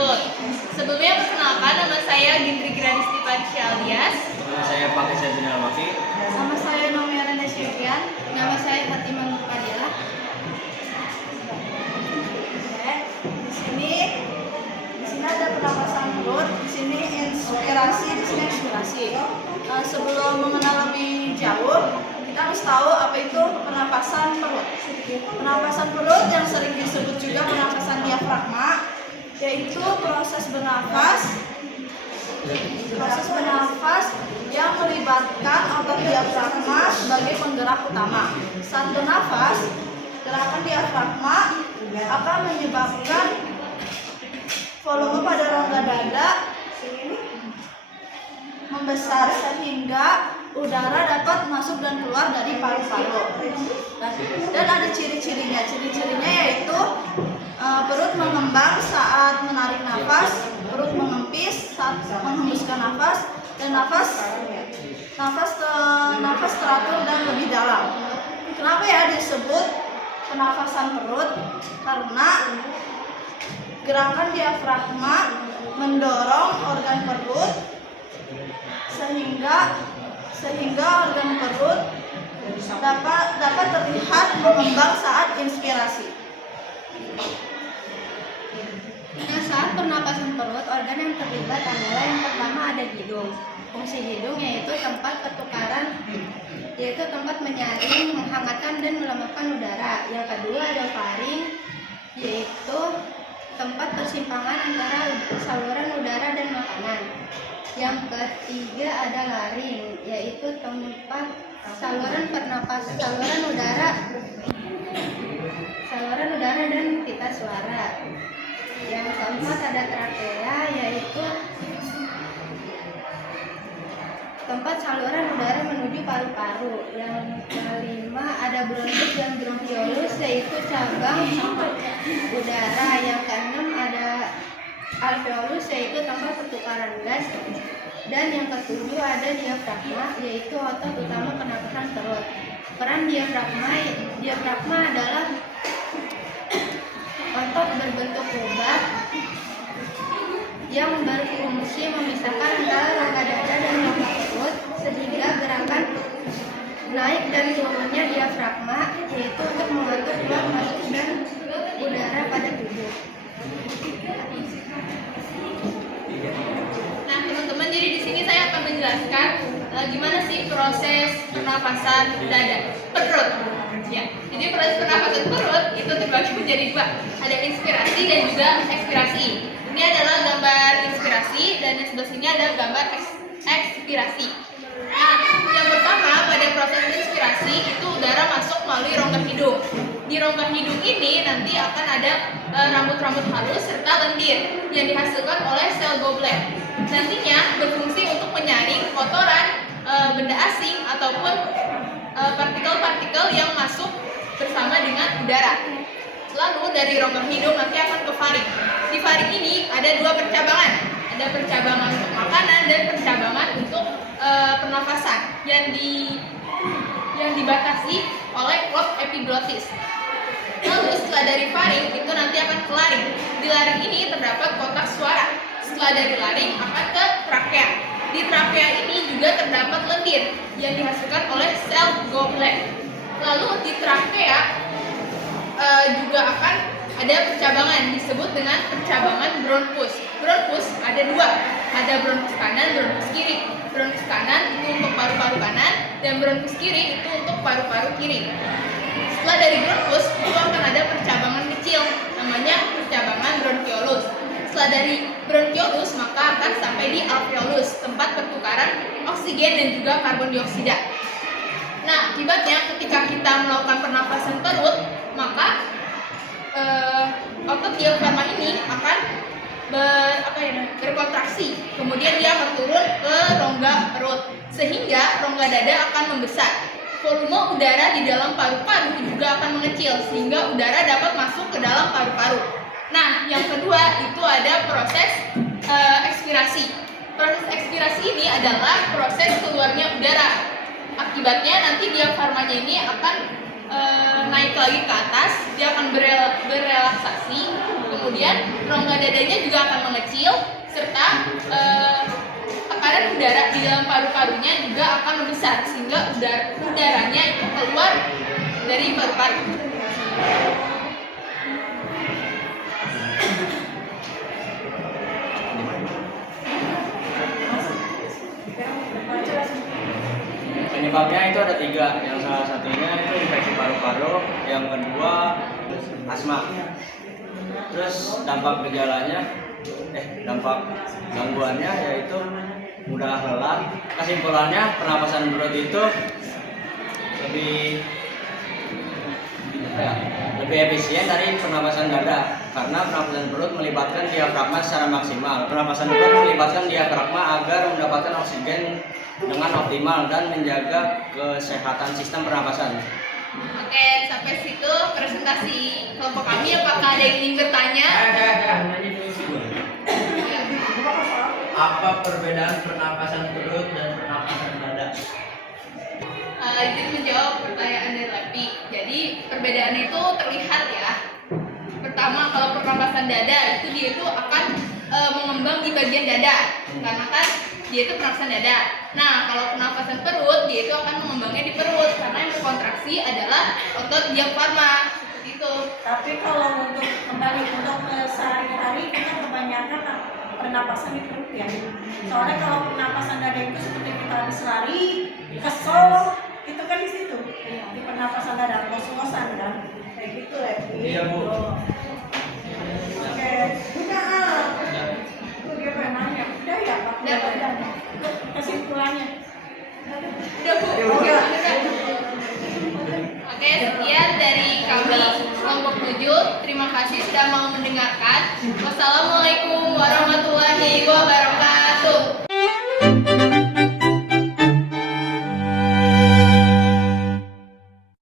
perut. Sebelumnya perkenalkan, nama saya Gindri Gradisti Pansya Alias. Nama saya Pakai Saidina Almaki. Nama saya Nomia Renda Syekrian. Nama saya Fatimah Nurfadilah. Di sini ada pernapasan perut. Di sini inspirasi, di sini ekspirasi. Sebelum mengenal lebih jauh, kita harus tahu apa itu pernapasan perut. Pernapasan perut yang sering disebut juga pernapasan diafragma, yaitu proses bernafas yang melibatkan otot diafragma sebagai penggerak utama. Saat bernafas, gerakan diafragma akan menyebabkan volume pada rongga dada membesar sehingga udara dapat masuk dan keluar dari paru-paru. Dan ada ciri-cirinya. Ciri-cirinya yaitu perut mengembang saat menarik nafas, perut mengempis saat menghembuskan nafas, dan nafas teratur dan lebih dalam. Kenapa ya disebut pernafasan perut? Karena gerakan diafragma mendorong organ perut sehingga organ perut dapat terlihat mengembang saat inspirasi. Nah, saat pernapasan perut, organ yang terlibat adalah yang pertama ada hidung. Fungsi hidung yaitu tempat menyaring, menghangatkan dan melemahkan udara. Yang kedua ada faring, yaitu tempat persimpangan antara saluran udara dan makanan. Yang ketiga ada laring, yaitu tempat saluran udara dan pita suara. Yang keempat ada trakea, yaitu tempat saluran udara menuju paru-paru. Yang kelima ada bronkus dan bronkiolus, yaitu cabang udara. Yang keenam ada alveolus, yaitu tempat pertukaran gas. Dan yang ketujuh ada diafragma, yaitu otot utama pernapasan perut. Peran diafragma adalah otot berbentuk kubah yang berfungsi memisahkan antara rongga dada dan rongga perut, sehingga gerakan naik dan turunnya diafragma yaitu untuk mengatur keluar masuk dan udara pada tubuh. Nah, teman-teman, jadi di sini saya akan menjelaskan gimana sih proses pernapasan perut. Ya, jadi proses pernapasan perut itu terbagi menjadi dua. Ada inspirasi dan juga ekspirasi. Ini adalah gambar inspirasi dan yang sebelah sini ada gambar ekspirasi. Nah, yang pertama pada proses inspirasi itu udara masuk melalui rongga hidung. Di rongga hidung ini nanti akan ada rambut-rambut halus serta lendir yang dihasilkan oleh sel goblet. Nantinya berfungsi untuk menyaring kotoran, benda asing ataupun partikel-partikel yang masuk bersama dengan udara. Lalu dari rongga hidung nanti akan ke faring. Di faring ini ada dua percabangan. Ada percabangan untuk makanan dan percabangan untuk pernafasan yang dibatasi oleh lob epiglotis. Lalu setelah dari faring itu nanti akan ke laring. Di laring ini terdapat kotak suara. Setelah dari laring akan ke trakea. Di trakea ini juga terdapat lendir yang dihasilkan oleh sel goblet. Lalu di trakea juga akan ada percabangan disebut dengan percabangan bronkus. Bronkus ada dua, ada bronkus kanan, bronkus kiri. Bronkus kanan itu untuk paru-paru kanan dan bronkus kiri itu untuk paru-paru kiri. Setelah dari bronkus itu akan ada percabangan kecil namanya percabangan bronkiolus. Setelah dari bronkiolus maka akan sampai di alveolus, tempat pertukaran oksigen dan juga karbon dioksida. Nah, akibatnya ketika kita melakukan pernapasan perut, maka otot diafragma ini akan berkontraksi, kemudian dia akan turun ke rongga perut, sehingga rongga dada akan membesar. Volume udara di dalam paru-paru juga akan mengecil, sehingga udara dapat masuk ke dalam paru-paru. Nah, yang kedua itu ada proses ekspirasi. Proses ekspirasi ini adalah proses keluarnya udara. Akibatnya nanti diafragmanya ini akan naik lagi ke atas, dia akan berelaksasi, Kemudian rongga dadanya juga akan mengecil, serta tekanan udara di dalam paru-parunya juga akan membesar, sehingga udaranya itu keluar dari paru-paru. Penyebabnya itu ada 3. Yang salah satunya itu infeksi paru-paru, yang kedua asma. Terus dampak gangguannya yaitu mudah lelah. Kesimpulannya, pernapasan perut itu lebih efisien dari pernapasan dada, karena pernapasan perut melibatkan diafragma secara maksimal. Pernapasan perut melibatkan diafragma agar mendapatkan oksigen dengan optimal dan menjaga kesehatan sistem pernapasan. Oke, sampai situ presentasi kelompok kami. Apakah ada yang ingin bertanya? Nanya dulu sih boleh. Apa perbedaan pernapasan perut dan pernapasan dada? Izin menjawab pertanyaan dari Lepi. Jadi perbedaannya itu terlihat ya. Pertama, kalau pernapasan dada itu dia itu akan mengembang di bagian dada, karena kan dia itu pernapasan dada. Nah, kalau pernapasan perut dia itu akan mengembangnya di perut, karena yang berkontraksi adalah otot diafragma. Seperti itu. Tapi kalau untuk kembali untuk sehari-hari kita kebanyakan pernapasan di perut ya. Soalnya kalau pernapasan dada itu seperti kita habis lari, kesel, itu kan di situ. Di pernapasan dada, ngos-ngosan kan. Kayak gitu ya. Iya, Bu. Oke, udah. Tuh dia pengen nanya. Udah ya, Pak? Udah. Kesimpulannya. Udah Bu. Udah. Oke, sekian dari kami kelompok 7. Terima kasih sudah mau mendengarkan.